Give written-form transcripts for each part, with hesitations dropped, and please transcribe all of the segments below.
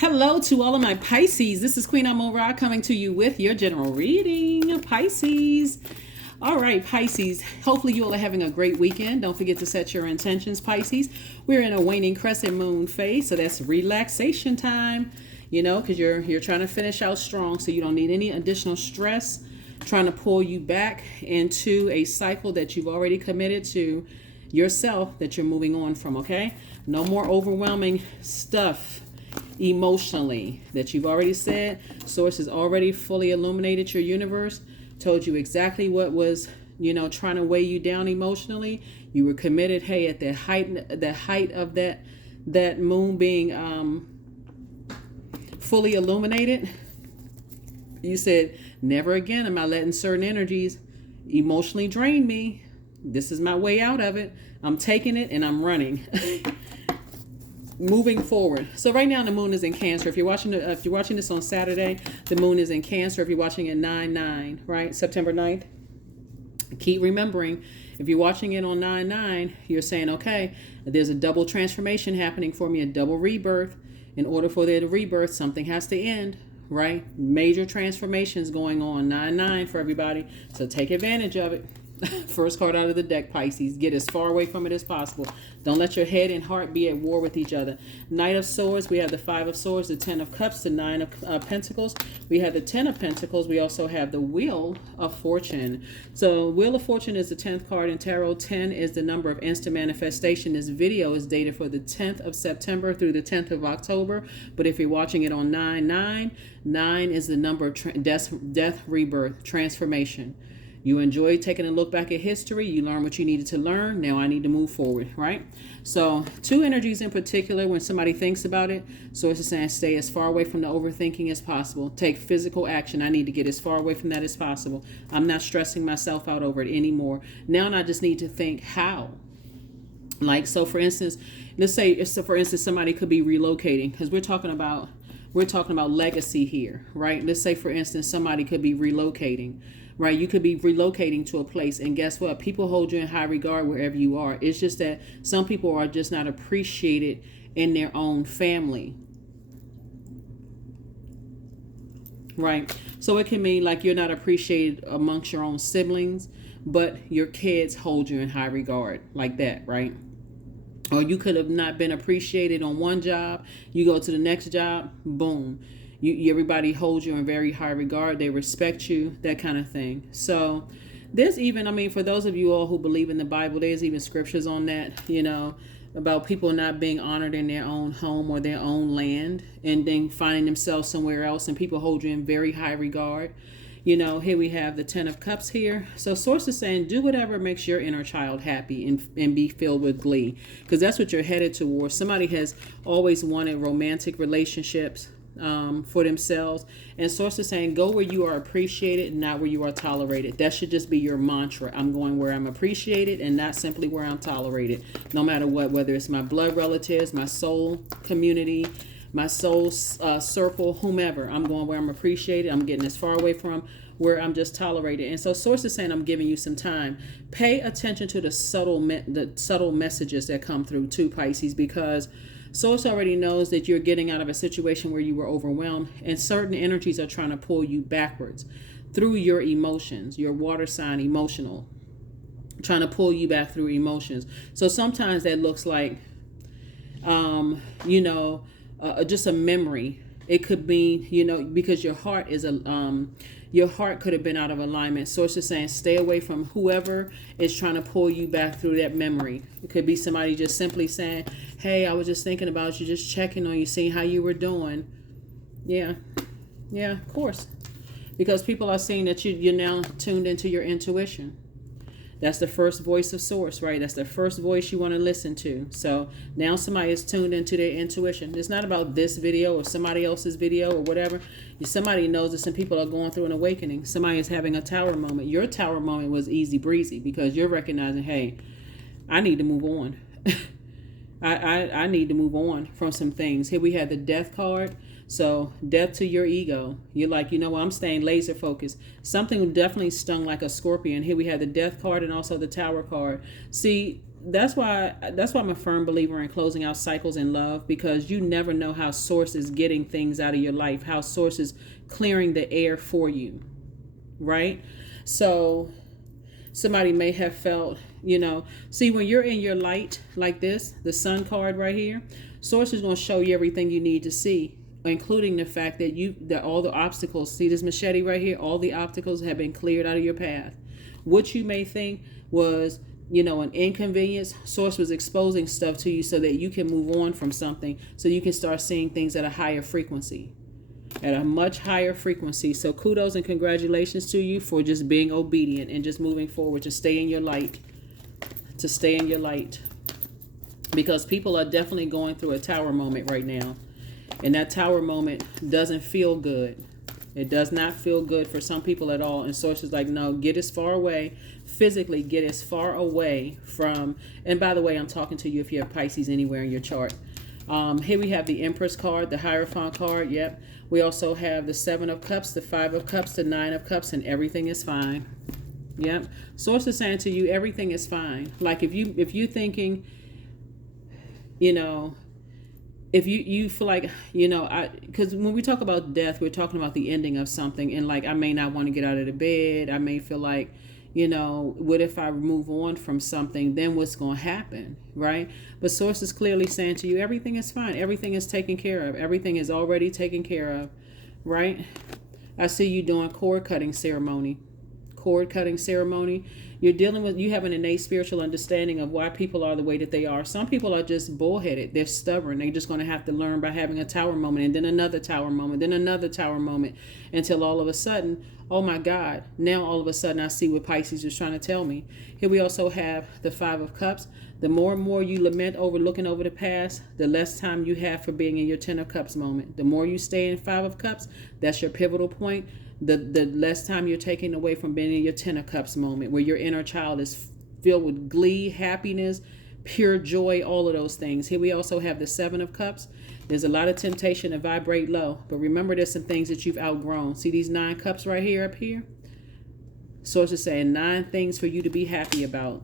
Hello to all of my Pisces. This is Queen Amun Ra coming to you with your general reading, Pisces. All right, Pisces. Hopefully you all are having a great weekend. Don't forget to set your intentions, Pisces. We're in a waning crescent moon phase, so that's relaxation time. You know, because you're trying to finish out strong, so you don't need any additional stress trying to pull you back into a cycle that you've already committed to yourself that you're moving on from. Okay, no more overwhelming stuff emotionally that you've already said. Source has already fully illuminated your universe, told you exactly what was, trying to weigh you down emotionally. You were committed. Hey, at the height of that moon being fully illuminated, you said, never again am I letting certain energies emotionally drain me. This is my way out of it. I'm taking it and I'm running. Moving forward. So right now the moon is in Cancer. If you're watching this on Saturday, the moon is in Cancer. If you're watching it 9/9, right? September 9th. Keep remembering, if you're watching it on 9/9, you're saying, okay, there's a double transformation happening for me, a double rebirth. In order for there to rebirth, something has to end, right? Major transformations going on 9/9 for everybody. So take advantage of it. First card out of the deck, Pisces. Get as far away from it as possible. Don't let your head and heart be at war with each other. Knight of Swords. We have the Five of Swords, the Ten of Cups, the Nine of Pentacles. We have the Ten of Pentacles. We also have the Wheel of Fortune. So Wheel of Fortune is the 10th card in Tarot. 10 is the number of instant manifestation. This video is dated for the 10th of September through the 10th of October. But if you're watching it on 9/9, 9 is the number of death, rebirth, transformation. You enjoyed taking a look back at history. You learned what you needed to learn. Now I need to move forward, right? So two energies in particular, when somebody thinks about it, Source is saying stay as far away from the overthinking as possible. Take physical action. I need to get as far away from that as possible. I'm not stressing myself out over it anymore. Now I just need to think how. Like, so for instance, let's say, for instance, somebody could be relocating, because we're talking about legacy here, right? Let's say, for instance, somebody could be relocating. Right, you could be relocating to a place, and guess what? People hold you in high regard wherever you are. It's just that some people are just not appreciated in their own family. Right, so it can mean like you're not appreciated amongst your own siblings, but your kids hold you in high regard, like that, right? Or you could have not been appreciated on one job. You go to the next job, boom. Everybody holds you in very high regard. They respect you, that kind of thing. So there's even, for those of you all who believe in the Bible, there's even scriptures on that, about people not being honored in their own home or their own land, and then finding themselves somewhere else, and people hold you in very high regard. Here we have the 10 of Cups here. So Source is saying, do whatever makes your inner child happy and be filled with glee, because that's what you're headed towards. Somebody has always wanted romantic relationships for themselves, and Source is saying go where you are appreciated, not where you are tolerated. That should just be your mantra. I'm going where I'm appreciated and not simply where I'm tolerated, no matter what, whether it's my blood relatives, my soul community, my soul circle, whomever. I'm going where I'm appreciated. I'm getting as far away from where I'm just tolerated. And so Source is saying, I'm giving you some time. Pay attention to the subtle messages that come through to Pisces, because Source already knows that you're getting out of a situation where you were overwhelmed, and certain energies are trying to pull you backwards through your emotions, your water sign emotional, trying to pull you back through emotions. So sometimes that looks like, just a memory. It could mean, because your heart is your heart could have been out of alignment. Source is saying stay away from whoever is trying to pull you back through that memory. It could be somebody just simply saying, hey, I was just thinking about you, just checking on you, seeing how you were doing. Yeah, of course. Because people are seeing that you're now tuned into your intuition. That's the first voice of Source, right? That's the first voice you want to listen to. So now somebody is tuned into their intuition. It's not about this video or somebody else's video or whatever. Somebody knows that some people are going through an awakening. Somebody is having a tower moment. Your tower moment was easy breezy, because you're recognizing, hey, I need to move on. I need to move on from some things. Here we have the Death card. So death to your ego. You're like, I'm staying laser focused. Something definitely stung like a scorpion. Here we have the Death card and also the Tower card. See, that's why I'm a firm believer in closing out cycles in love, because you never know how source is getting things out of your life, how source is clearing the air for you, right? So somebody may have felt, see, when you're in your light like this, the sun card right here, source is going to show you everything you need to see, including the fact that all the obstacles, see this machete right here, all the obstacles have been cleared out of your path. What you may think was, an inconvenience, source was exposing stuff to you so that you can move on from something, so you can start seeing things at a higher frequency, at a much higher frequency. So kudos and congratulations to you for just being obedient and just moving forward to stay in your light, because people are definitely going through a tower moment right now, and that tower moment doesn't feel good. It does not feel good for some people at all. And source is like, no, get as far away, physically get as far away from, and by the way, I'm talking to you if you have Pisces anywhere in your chart. Here we have the Empress card, the Hierophant card. Yep. We also have the 7 of Cups, the 5 of Cups, the 9 of Cups, and everything is fine. Yep. Source is saying to you, everything is fine. Like if you thinking, if you feel like, because when we talk about death, we're talking about the ending of something. And like, I may not want to get out of the bed. I may feel like, what if I move on from something? Then what's going to happen, right? But source is clearly saying to you, everything is fine. Everything is taken care of. Everything is already taken care of, right? I see you doing cord cutting ceremony. You have an innate spiritual understanding of why people are the way that they are. Some people are just bullheaded. They're stubborn. They're just going to have to learn by having a tower moment, and then another tower moment, then another tower moment, until all of a sudden, oh my God, now all of a sudden I see what Pisces is trying to tell me. Here we also have the 5 of Cups. The more and more you lament over looking over the past, the less time you have for being in your 10 of Cups moment. The more you stay in 5 of Cups, that's your pivotal point. The less time you're taking away from being in your 10 of Cups moment, where your inner child is filled with glee, happiness, pure joy, all of those things. Here we also have the 7 of Cups. There's a lot of temptation to vibrate low, but remember, there's some things that you've outgrown. See these 9 cups right here up here? Source is saying 9 things for you to be happy about.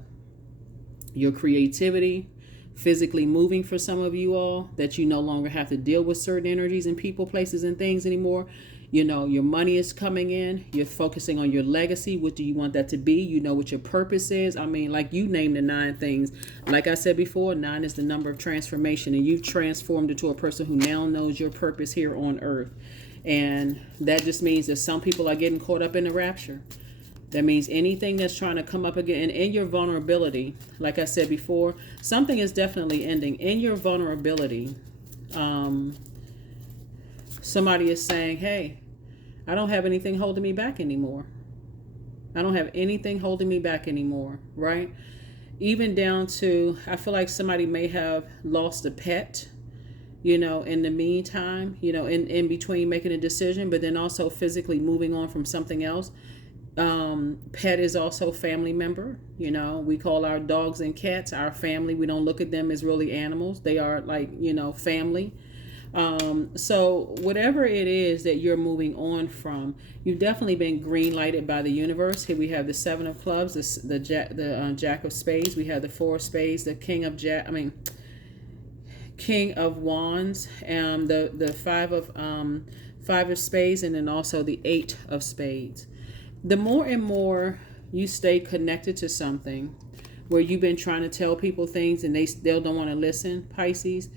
Your creativity, physically moving for some of you all, that you no longer have to deal with certain energies and people, places, and things anymore. Your money is coming in. You're focusing on your legacy. What do you want that to be? You know what your purpose is. I mean, like, you name the 9 things. Like I said before, 9 is the number of transformation, and you've transformed into a person who now knows your purpose here on earth. And that just means that some people are getting caught up in the rapture. That means anything that's trying to come up again, and in your vulnerability, like I said before, something is definitely ending. In your vulnerability, somebody is saying, hey, I don't have anything holding me back anymore. I don't have anything holding me back anymore, right? Even down to, I feel like somebody may have lost a pet, in the meantime, in between making a decision, but then also physically moving on from something else. Pet is also family member. We call our dogs and cats our family. We don't look at them as really animals. They are like, family. So whatever it is that you're moving on from, you've definitely been green lighted by the universe. Here we have the 7 of Clubs, the Jack of Spades. We have the 4 of Spades, the King of Wands, the 5 of Spades, and then also the 8 of Spades. The more and more you stay connected to something where you've been trying to tell people things and they still don't want to listen, Pisces,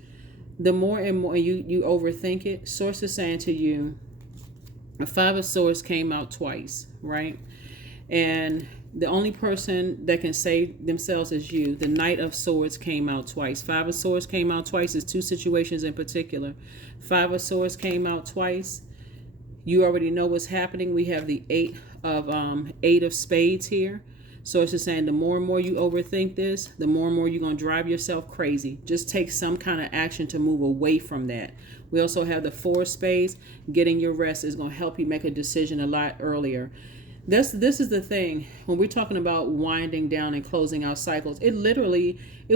the more and more you overthink it. Source is saying to you, a 5 of Swords came out twice, right? And the only person that can save themselves is you. The Knight of Swords came out twice. 5 of Swords came out twice. There's 2 situations in particular. 5 of Swords came out twice. You already know what's happening. We have the 8 of Spades here. So it's just saying, the more and more you overthink this, the more and more you're going to drive yourself crazy. Just take some kind of action to move away from that. We also have the 4 of Spades. Getting your rest is going to help you make a decision a lot earlier. This is the thing. When we're talking about winding down and closing out cycles, it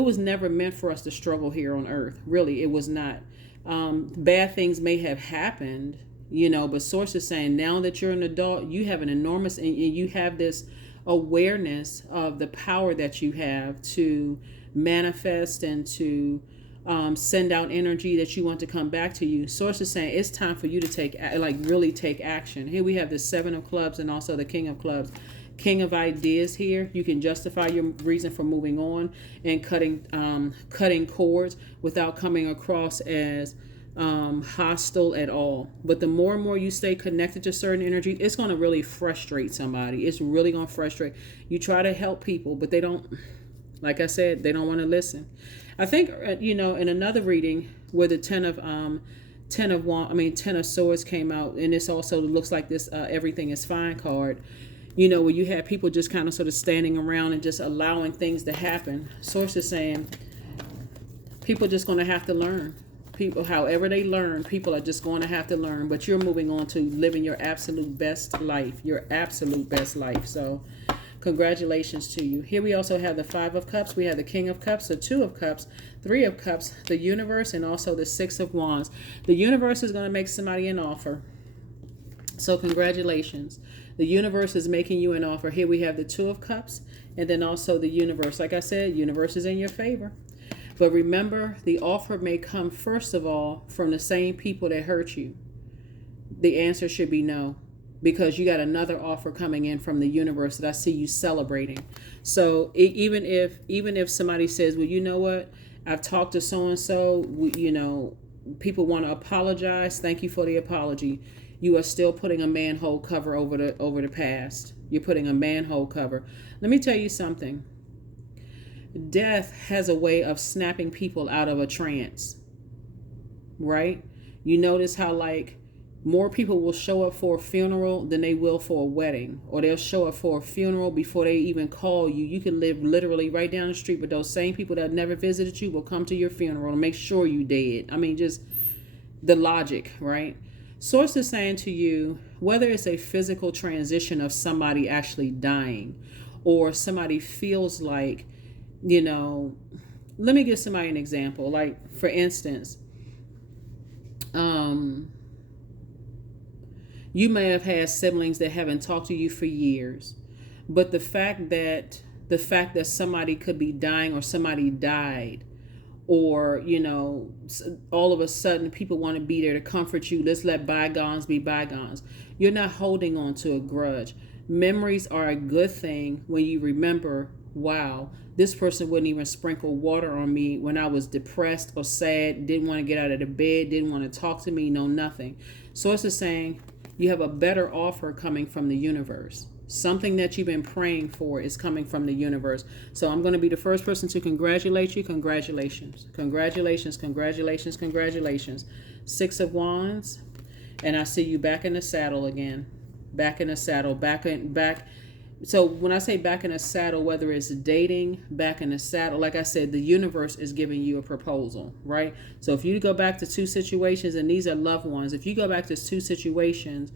was never meant for us to struggle here on earth. Really, it was not. Bad things may have happened, but Source is saying, now that you're an adult, you have an enormous, and you have this awareness of the power that you have to manifest and to send out energy that you want to come back to you. Source is saying it's time for you to really take action. Here we have the Seven of Clubs and also the King of Clubs. King of Ideas here. You can justify your reason for moving on and cutting cords without coming across as hostile at all. But the more and more you stay connected to certain energy, it's going to really frustrate somebody. It's really going to frustrate. You try to help people, but they don't, like I said, they don't want to listen. I think, in another reading where the Ten of Swords came out, and this also looks like this Everything is Fine card, where you have people just kind of sort of standing around and just allowing things to happen. Source is saying people are just going to have to learn. People, however they learn, people are just going to have to learn. But you're moving on to living your absolute best life, your absolute best life. So congratulations to you. Here we also have the Five of Cups. We have the King of Cups, the Two of Cups, Three of Cups, the Universe, and also the Six of Wands. The Universe is going to make somebody an offer. So congratulations. The universe is making you an offer. Here we have the Two of Cups and then also the Universe. Like I said, universe is in your favor. But remember, the offer may come first of all from the same people that hurt you. The answer should be no, because you got another offer coming in from the universe that I see you celebrating. So even if somebody says, well, you know what, I've talked to so-and-so, people want to apologize. Thank you for the apology. You are still putting a manhole cover over the past. You're putting a manhole cover. Let me tell you something. Death has a way of snapping people out of a trance, right? You notice how more people will show up for a funeral than they will for a wedding, or they'll show up for a funeral before they even call you. You can live literally right down the street, but those same people that never visited you will come to your funeral and make sure you dead. I mean, just the logic, right? Source is saying to you, whether it's a physical transition of somebody actually dying, or somebody feels like, let me give somebody an example. Like, for instance, you may have had siblings that haven't talked to you for years, but the fact that somebody could be dying or somebody died, or all of a sudden people want to be there to comfort you. Let's let bygones be bygones. You're not holding on to a grudge. Memories are a good thing when you remember, wow, this person wouldn't even sprinkle water on me when I was depressed or sad, didn't want to get out of the bed, didn't want to talk to me, no nothing. Source is saying you have a better offer coming from the universe. Something that you've been praying for is coming from the universe. So I'm going to be the first person to congratulate you. Congratulations. Congratulations. Congratulations. Congratulations. Six of Wands. And I see you back in the saddle again. Back in the saddle. Back. So when I say back in the saddle, whether it's dating, back in the saddle, like I said, the universe is giving you a proposal, right? So if you go back to two situations, and these are loved ones, if you go back to two situations,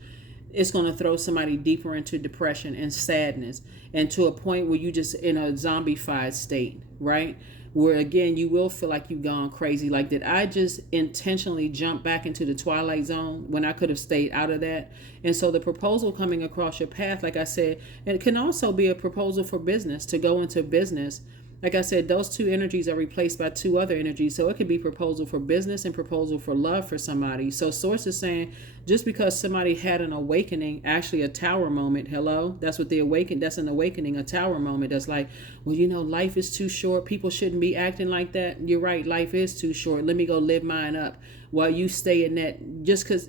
it's going to throw somebody deeper into depression and sadness, and to a point where you just in a zombified state, right? Where again, you will feel like you've gone crazy. Like, did I just intentionally jump back into the twilight zone when I could have stayed out of that? And so the proposal coming across your path, like I said, and it can also be a proposal for business, to go into business. Like I said, those two energies are replaced by two other energies. So it could be proposal for business and proposal for love for somebody. So Source is saying, just because somebody had an awakening, actually a tower moment, hello, that's what that's an awakening, a tower moment. That's like, well, life is too short. People shouldn't be acting like that. You're right. Life is too short. Let me go live mine up while you stay in that, just because,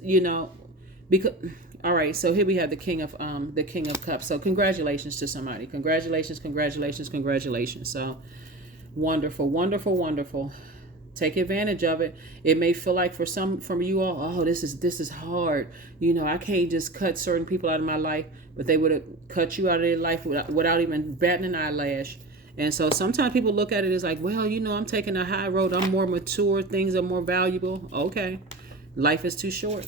because. All right, so here we have the King of Cups. So congratulations to somebody. Congratulations, congratulations, congratulations. So wonderful, wonderful, wonderful. Take advantage of it. It may feel like from you all, oh, this is hard. I can't just cut certain people out of my life, but they would have cut you out of their life without even batting an eyelash. And so sometimes people look at it as like, well, I'm taking a high road. I'm more mature. Things are more valuable. Okay. Life is too short.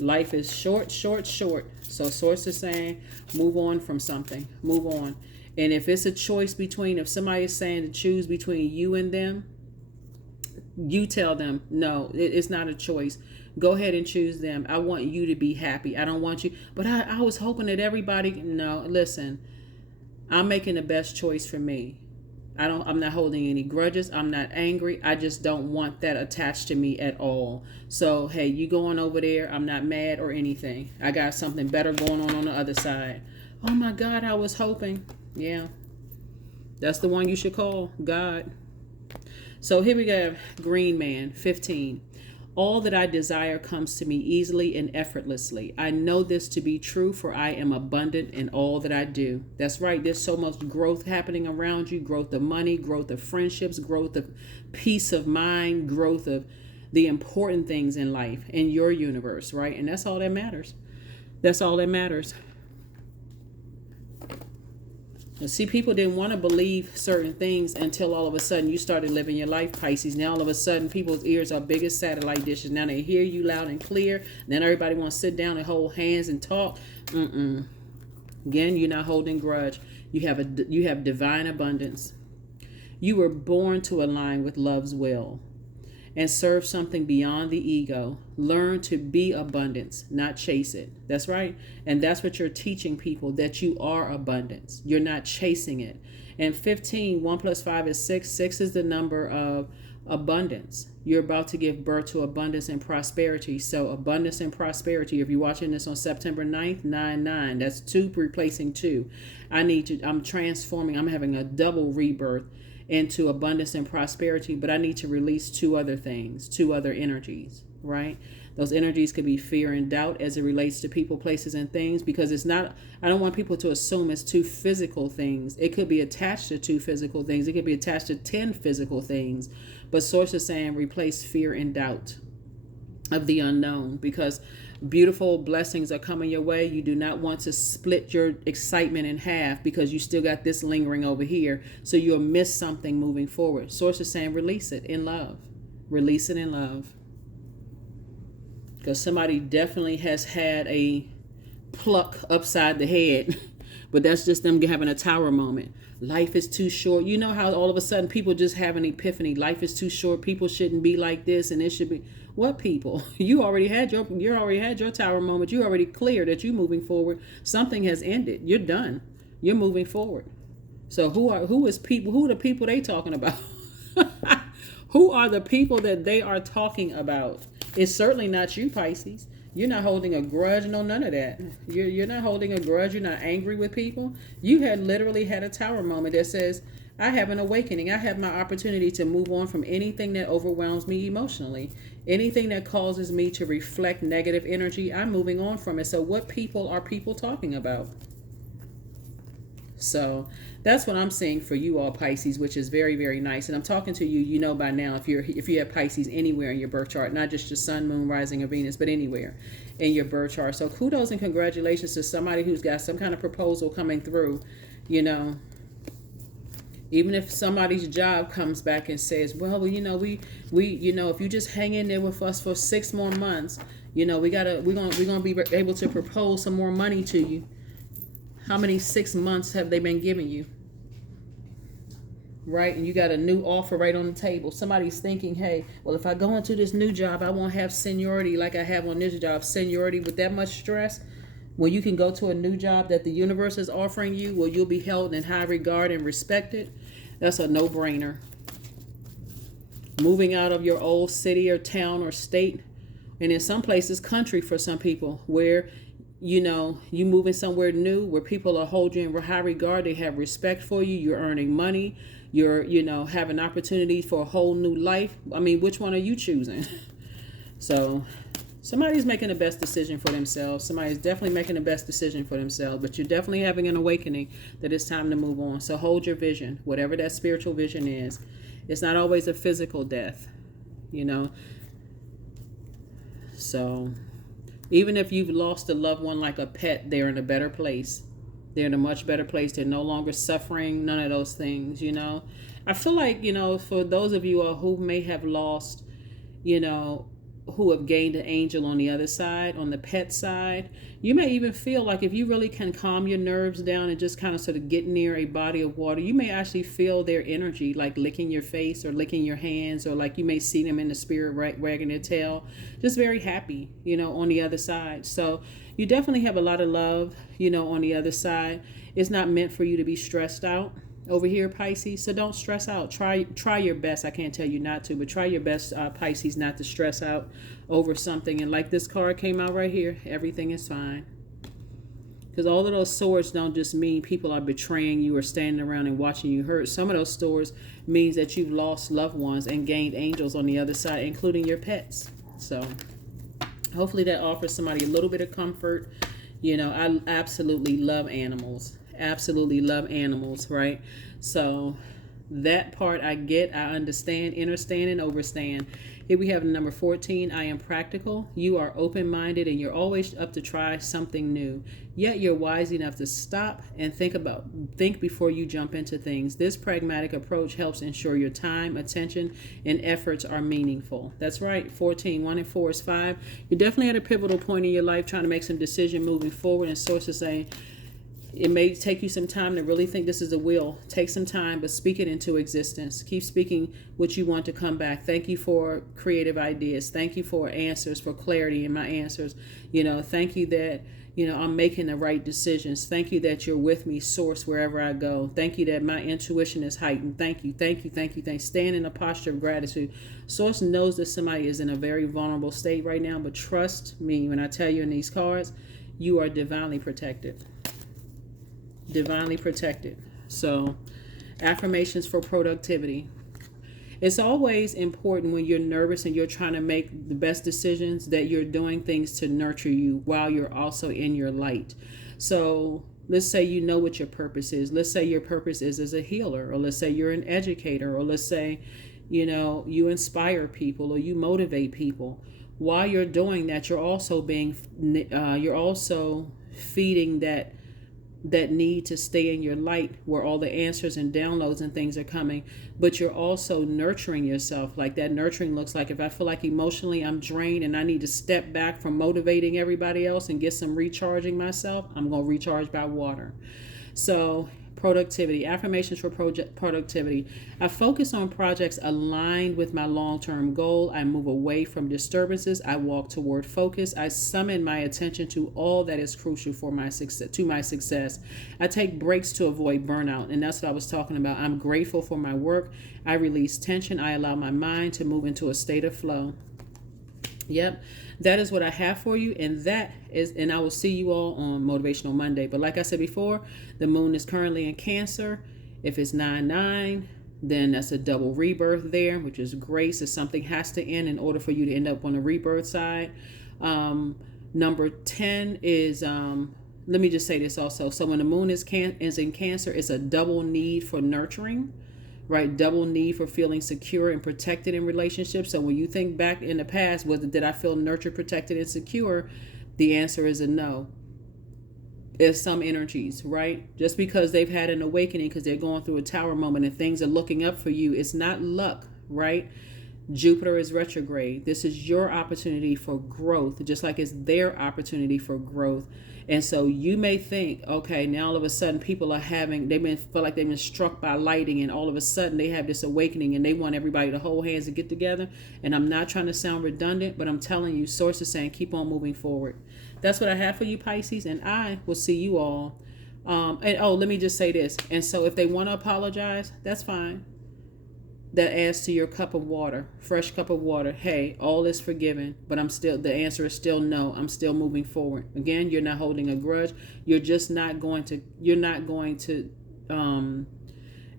Life is short, short, short. So Source is saying, move on from something. Move on. And if it's a choice if somebody is saying to choose between you and them, you tell them, no, it's not a choice. Go ahead and choose them. I want you to be happy. I don't want you. But I was hoping that everybody, no, listen, I'm making the best choice for me. I'm not holding any grudges. I'm not angry. I just don't want that attached to me at all. So, hey, you going over there. I'm not mad or anything. I got something better going on the other side. Oh my God, I was hoping. Yeah. That's the one you should call, God. So here we go. Green Man, 15. All that I desire comes to me easily and effortlessly. I know this to be true, for I am abundant in all that I do. That's right. There's so much growth happening around you, growth of money, growth of friendships, growth of peace of mind, growth of the important things in life, in your universe, right? And that's all that matters. That's all that matters. See, people didn't want to believe certain things until all of a sudden you started living your life, Pisces. Now all of a sudden people's ears are big as satellite dishes. Now they hear you loud and clear. Then everybody wants to sit down and hold hands and talk. Again, you're not holding grudge. You have divine abundance. You were born to align with love's will and serve something beyond the ego. Learn to be abundance, not chase it. That's right. And that's what you're teaching people, that you are abundance. You're not chasing it. And 15, 1 plus 5 is 6. 6 is the number of abundance. You're about to give birth to abundance and prosperity. So abundance and prosperity, if you're watching this on September 9th, 9-9, that's 2 replacing 2. I'm transforming. I'm having a double rebirth into abundance and prosperity, but I need to release 2 other things, 2 other energies, right? Those energies could be fear and doubt as it relates to people, places, and things, because it's not, I don't want people to assume it's 2 physical things. It could be attached to 2 physical things. It could be attached to 10 physical things, but Source is saying replace fear and doubt of the unknown, because beautiful blessings are coming your way. You do not want to split your excitement in half because you still got this lingering over here. So you'll miss something moving forward. Source is saying release it in love. Release it in love. Because somebody definitely has had a pluck upside the head. But that's just them having a tower moment. Life is too short. You know how all of a sudden people just have an epiphany. Life is too short. People shouldn't be like this, and it should be. What people? You already had your tower moment. You already clear that you're moving forward. Something has ended. You're done. You're moving forward. So who are the people they talking about? Who are the people that they are talking about? It's certainly not you, Pisces. You're not holding a grudge, no, none of that. You're not holding a grudge. You're not angry with people. You had literally had a tower moment that says, I have an awakening. I have my opportunity to move on from anything that overwhelms me emotionally. Anything that causes me to reflect negative energy, I'm moving on from it. So what people are people talking about? So that's what I'm seeing for you all, Pisces, which is very, very nice. And I'm talking to you, you know by now, if you have Pisces anywhere in your birth chart, not just your sun, moon, rising, or Venus, but anywhere in your birth chart. So kudos and congratulations to somebody who's got some kind of proposal coming through, you know. Even if somebody's job comes back and says, well, you know, we if you just hang in there with us for 6 more months, you know, we're gonna be able to propose some more money to you. How many 6 months have they been giving you? Right? And you got a new offer right on the table. Somebody's thinking, hey, well, if I go into this new job, I won't have seniority like I have on this job. Seniority with that much stress. When you can go to a new job that the universe is offering you, where you'll be held in high regard and respected, that's a no-brainer. Moving out of your old city or town or state, and in some places, country for some people, where you know, you moving somewhere new where people are holding you in high regard. They have respect for you. You're earning money. You're, you know, have an opportunity for a whole new life. I mean, which one are you choosing? So somebody's making the best decision for themselves. Somebody's definitely making the best decision for themselves. But you're definitely having an awakening that it's time to move on. So hold your vision, whatever that spiritual vision is. It's not always a physical death, you know. So even if you've lost a loved one like a pet, they're in a better place. They're in a much better place. They're no longer suffering, none of those things, you know. I feel like, you know, for those of you who may have lost, you know, who have gained an angel on the other side, on the pet side, you may even feel like if you really can calm your nerves down and just kind of sort of get near a body of water, you may actually feel their energy, like licking your face or licking your hands, or like you may see them in the spirit wagging their tail, just very happy, you know, on the other side. So you definitely have a lot of love, you know, on the other side. It's not meant for you to be stressed out. over here, Pisces. So don't stress out. Try your best. I can't tell you not to, but try your best, Pisces, not to stress out over something. And like this card came out right here, everything is fine. Because all of those swords don't just mean people are betraying you or standing around and watching you hurt. Some of those swords means that you've lost loved ones and gained angels on the other side, including your pets. So hopefully that offers somebody a little bit of comfort. You know, I absolutely love animals. Absolutely love animals, right? So that part I get, I understand, understand, and overstand. Here we have number 14. I am practical. You are open-minded and you're always up to try something new. Yet you're wise enough to stop and think before you jump into things. This pragmatic approach helps ensure your time, attention, and efforts are meaningful. That's right. 14. 1 and 4 is 5. You're definitely at a pivotal point in your life trying to make some decision moving forward, and sources saying it may take you some time to really think this is a will. Take some time, but speak it into existence. Keep speaking what you want to come back. Thank you for creative ideas. Thank you for answers, for clarity in my answers. You know, thank you that, you know, I'm making the right decisions. Thank you that you're with me, source, wherever I go. Thank you that my intuition is heightened. Thank you, thank you, thank you, thank you. Stand in a posture of gratitude. Source knows that somebody is in a very vulnerable state right now, but trust me when I tell you in these cards, you are divinely protected. Divinely protected. So affirmations for productivity. It's always important when you're nervous and you're trying to make the best decisions that you're doing things to nurture you while you're also in your light. So let's say you know what your purpose is. Let's say your purpose is as a healer, or let's say you're an educator, or let's say, you know, you inspire people or you motivate people. While you're doing that, you're also feeding that need to stay in your light where all the answers and downloads and things are coming, but you're also nurturing yourself. Like that nurturing looks like if I feel like emotionally I'm drained and I need to step back from motivating everybody else and get some recharging myself, I'm going to recharge by water. So productivity, affirmations for productivity. I focus on projects aligned with my long-term goal. I move away from disturbances. I walk toward focus. I summon my attention to all that is crucial for my success. I take breaks to avoid burnout, and that's what I was talking about. I'm grateful for my work. I release tension. I allow my mind to move into a state of flow. Yep, that is what I have for you, and I will see you all on Motivational Monday. But like I said before, the moon is currently in Cancer. If it's 9/9, then that's a double rebirth there, which is grace. If something has to end in order for you to end up on the rebirth side. Number 10 is let me just say this also. So when the moon is in Cancer, it's a double need for nurturing. Right, double need for feeling secure and protected in relationships. So when you think back in the past, did I feel nurtured, protected, and secure? The answer is a no. There's some energies, right? Just because they've had an awakening, because they're going through a tower moment and things are looking up for you, it's not luck, right? Jupiter is retrograde. This is your opportunity for growth, just like it's their opportunity for growth. And so you may think, okay, now all of a sudden people are feel like they've been struck by lightning, and all of a sudden they have this awakening and they want everybody to hold hands and get together. And I'm not trying to sound redundant, but I'm telling you, sources saying keep on moving forward. That's what I have for you, Pisces, and I will see you all. Let me just say this. And so if they want to apologize, that's fine. That adds to your cup of water, fresh cup of water. Hey, all is forgiven, but the answer is still no. I'm still moving forward. Again, you're not holding a grudge. You're not going to,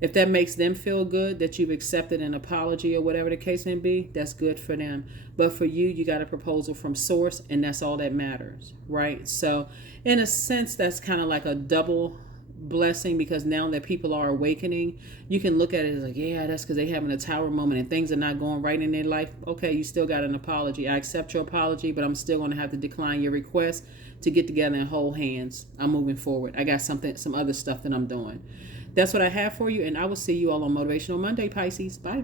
if that makes them feel good that you've accepted an apology or whatever the case may be, that's good for them. But for you, you got a proposal from source, and that's all that matters, right? So in a sense, that's kind of like a double blessing, because now that people are awakening, you can look at it as like, yeah, that's because they're having a tower moment and things are not going right in their life. Okay, you still got an apology. I accept your apology, but I'm still going to have to decline your request to get together and hold hands. I'm moving forward. I got some other stuff that I'm doing. That's what I have for you, and I will see you all on Motivational Monday, Pisces. Bye.